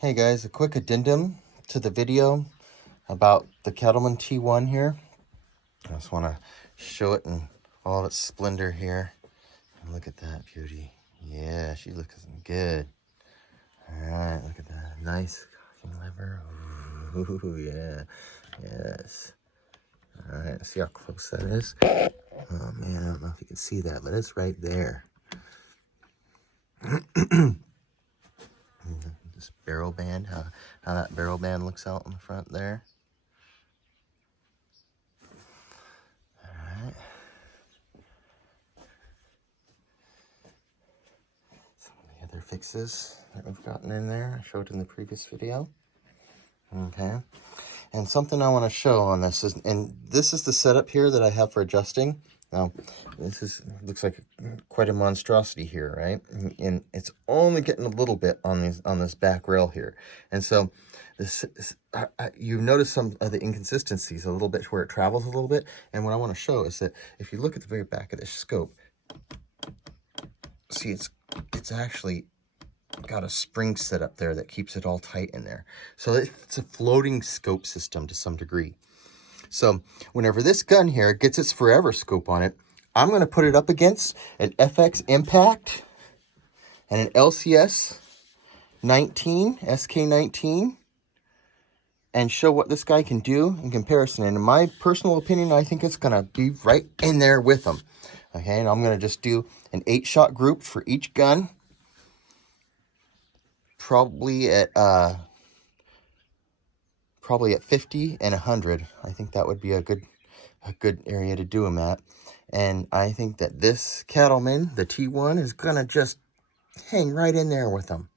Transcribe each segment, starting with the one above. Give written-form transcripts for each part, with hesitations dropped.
Hey guys, a quick addendum to the video about the Cattlemen T1 here. I just want to show it in all of its splendor here. And look at that beauty. Yeah, she looks good. All right, look at that. Nice cocking lever. Ooh, yeah. Yes. All right, see how close that is? Oh man, I don't know if you can see that, but it's right there. This barrel band, how that barrel band looks out in the front there. Alright. Some of the other fixes that we've gotten in there, I showed in the previous video. Okay. And something I want to show on this is, and this is the setup here that I have for adjusting. Now, this looks like quite a monstrosity here, right? And it's only getting a little bit on this back rail here. And so you notice some of the inconsistencies a little bit where it travels a little bit. And what I want to show is that if you look at the very back of this scope, see it's actually got a spring set up there that keeps it all tight in there. So it's a floating scope system to some degree. So whenever this gun here gets its forever scope on it, I'm going to put it up against an FX Impact and an LCS 19, SK19, and show what this guy can do in comparison. And in my personal opinion, I think it's going to be right in there with them. Okay, and I'm going to just do an 8-shot group for each gun. Probably at 50 and 100. I think that would be a good area to do them at. And I think that this Cattleman, the T1, is gonna just hang right in there with them.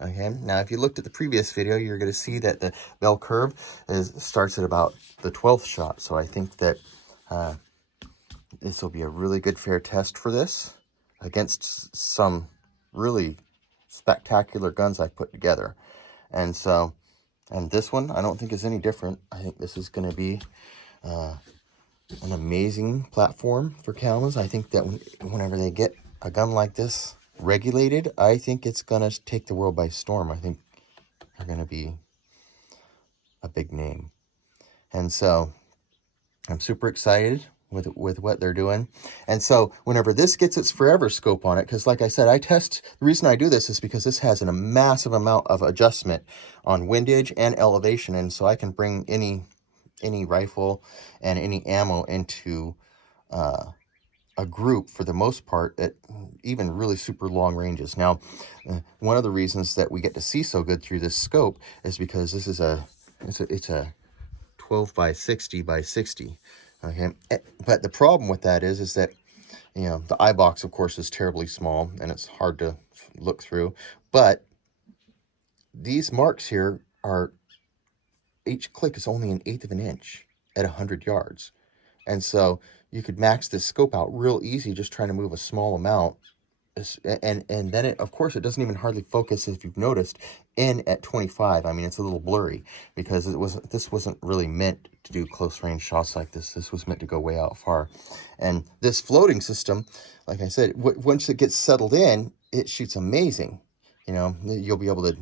Okay, now if you looked at the previous video, you're going to see that the bell curve starts at about the 12th shot. So I think that this will be a really good fair test for this against some really spectacular guns I've put together. And so, and this one I don't think is any different. I think this is going to be an amazing platform for Cattlemen. I think that whenever they get a gun like this regulated, I think it's going to take the world by storm. I think they're going to be a big name. And so I'm super excited with what they're doing. And so whenever this gets its forever scope on it, because like I said, the reason I do this is because this has a massive amount of adjustment on windage and elevation. And so I can bring any rifle and any ammo into a group for the most part at even really super long ranges. Now, one of the reasons that we get to see so good through this scope is because this is it's a 12 by 60 by 60. Okay, but the problem with that is that, you know, the eye box, of course, is terribly small and it's hard to look through. But these marks here are, each click is only 1/8 of an inch at 100 yards. And so you could max this scope out real easy just trying to move a small amount. And then it, of course, it doesn't even hardly focus, if you've noticed, in at 25. I mean, it's a little blurry because this wasn't really meant to do close range shots like this. This was meant to go way out far. And this floating system, like I said, once it gets settled in, it shoots amazing. You know, you'll be able to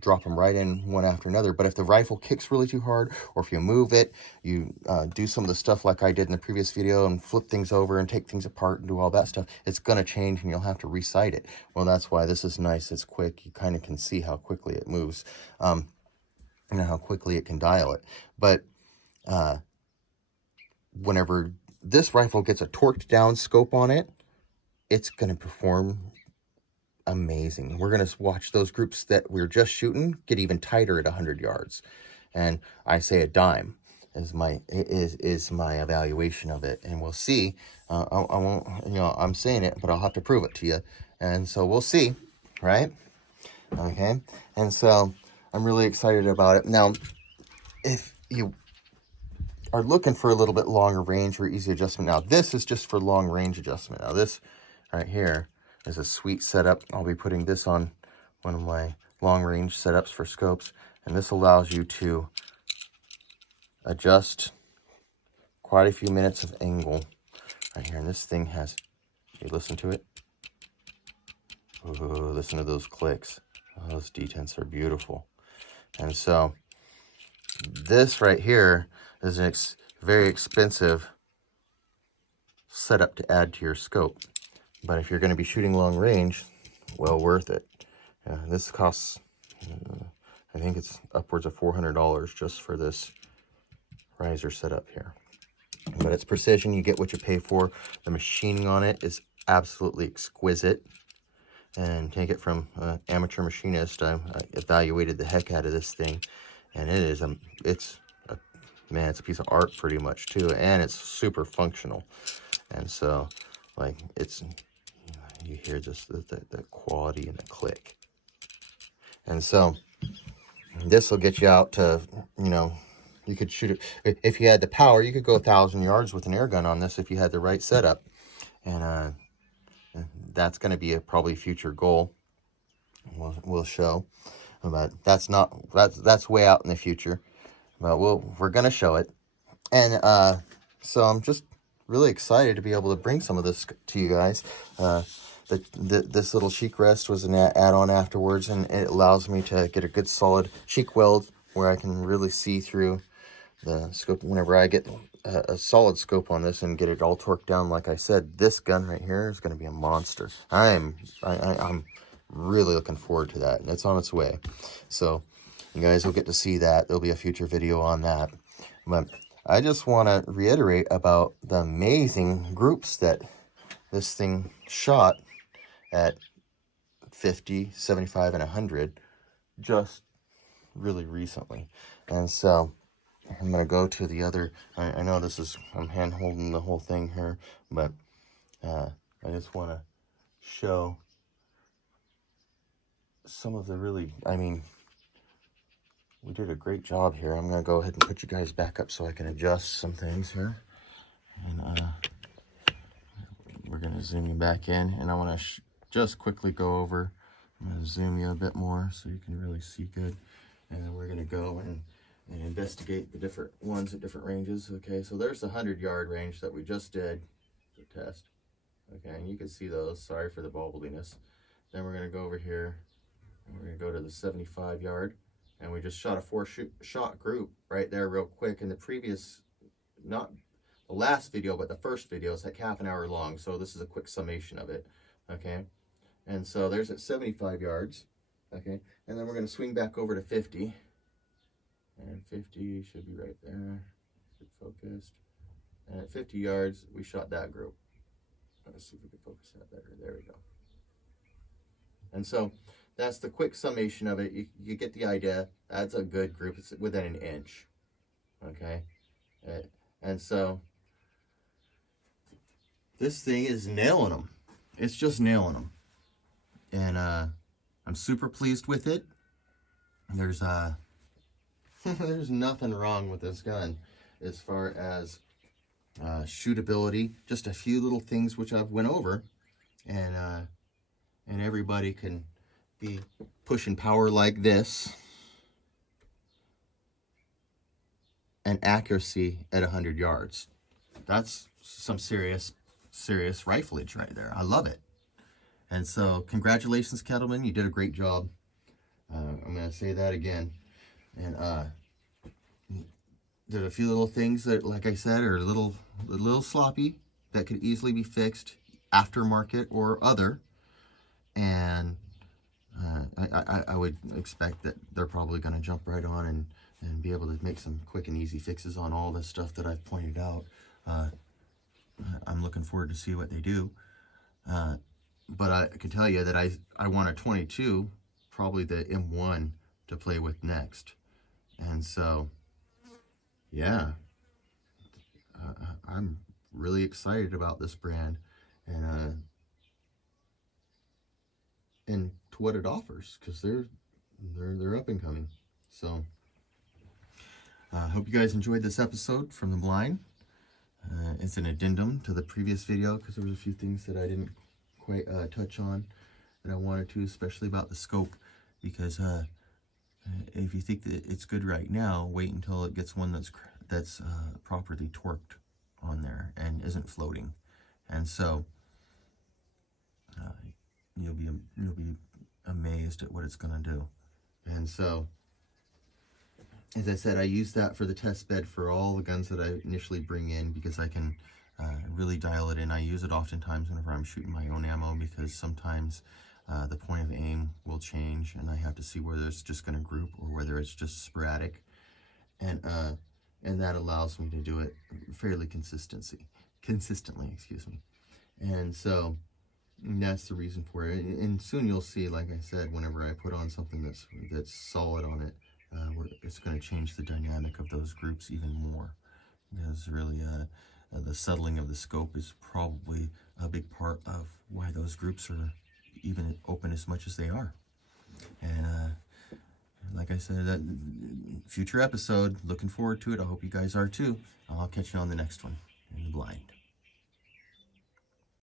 drop them right in one after another. But if the rifle kicks really too hard, or if you move it, you do some of the stuff like I did in the previous video and flip things over and take things apart and do all that stuff, it's going to change and you'll have to resight it. Well, that's why this is nice. It's quick. You kind of can see how quickly it moves, and how quickly it can dial it. But whenever this rifle gets a torqued down scope on it, it's going to perform amazing. We're going to watch those groups that we're just shooting get even tighter at 100 yards. And I say a dime is my evaluation of it. And we'll see. I won't, you know, I'm saying it, but I'll have to prove it to you. And so we'll see, right? Okay. And so I'm really excited about it. Now, if you are looking for a little bit longer range or easy adjustment, now this is just for long range adjustment. Now this right here is a sweet setup. I'll be putting this on one of my long range setups for scopes, and this allows you to adjust quite a few minutes of angle right here. And this thing has, you listen to it. Ooh, listen to those clicks. Oh, those detents are beautiful. And so this right here is an very expensive setup to add to your scope. But if you're going to be shooting long range, well worth it. This costs, I think it's upwards of $400 just for this riser setup here. But it's precision. You get what you pay for. The machining on it is absolutely exquisite. And take it from an amateur machinist, I evaluated the heck out of this thing, and it's a piece of art pretty much too, and it's super functional. And so, like, you hear just the quality and the click. And so this will get you out to, you could shoot it if you had the power. You could go 1,000 yards with an air gun on this if you had the right setup, and that's going to be a probably future goal. We'll show, but that's way out in the future. But we're gonna show it, and so I'm just really excited to be able to bring some of this to you guys. This little cheek rest was an add-on afterwards, and it allows me to get a good solid cheek weld where I can really see through the scope whenever I get a solid scope on this and get it all torqued down. Like I said, this gun right here is going to be a monster. I'm really looking forward to that, and it's on its way. So you guys will get to see that. There'll be a future video on that. But I just want to reiterate about the amazing groups that this thing shot at 50, 75, and 100 just really recently. And so I'm going to go to the other, I know I'm hand holding the whole thing here, but I just want to show some of the really, we did a great job here. I'm going to go ahead and put you guys back up so I can adjust some things here. And we're going to zoom you back in, and I want to just quickly go over. I'm going to zoom you a bit more so you can really see good. And then we're going to go and investigate the different ones at different ranges. Okay, so there's the 100-yard range that we just did the test. Okay, and you can see those. Sorry for the bobbliness. Then we're going to go over here, and we're going to go to the 75-yard, and we just shot a 4-shot group right there real quick. In the previous, not the last video, but the first video is like half an hour long, so this is a quick summation of it. Okay, and so there's at 75 yards. Okay, and then we're going to swing back over to 50. And 50 should be right there. Get focused. And at 50 yards, we shot that group. Let's see if we can focus that better. There we go. And so that's the quick summation of it. You get the idea. That's a good group. It's within an inch. Okay. And so this thing is nailing them. It's just nailing them. And I'm super pleased with it. There's there's nothing wrong with this gun as far as shootability. Just a few little things which I've went over, and everybody can be pushing power like this and accuracy at 100 yards. That's some serious rifleage right there. I love it. And so congratulations, Cattlemen. You did a great job. I'm going to say that again. And there's a few little things that, like I said, are a little sloppy that could easily be fixed, aftermarket or other. And I would expect that they're probably going to jump right on and be able to make some quick and easy fixes on all this stuff that I've pointed out. I'm looking forward to see what they do. But I can tell you that I want a 22, probably the M1, to play with next. And so, yeah, I'm really excited about this brand and to what it offers, because they're up and coming. So, I hope you guys enjoyed this episode from the blind. It's an addendum to the previous video because there was a few things that I didn't quite touch on that I wanted to, especially about the scope, because if you think that it's good right now, wait until it gets one that's properly torqued on there and isn't floating. And so you'll be amazed at what it's going to do. And so as I said, I use that for the test bed for all the guns that I initially bring in, because I can really dial it in. I use it oftentimes whenever I'm shooting my own ammo, because sometimes the point of aim will change and I have to see whether it's just going to group or whether it's just sporadic, and that allows me to do it fairly consistently, excuse me. And so that's the reason for it. And soon you'll see, like I said, whenever I put on something that's solid on it, it's going to change the dynamic of those groups even more, because really the settling of the scope is probably a big part of why those groups are even open as much as they are. And like I said, that future episode, looking forward to it. I hope you guys are too. I'll catch you on the next one in the blind.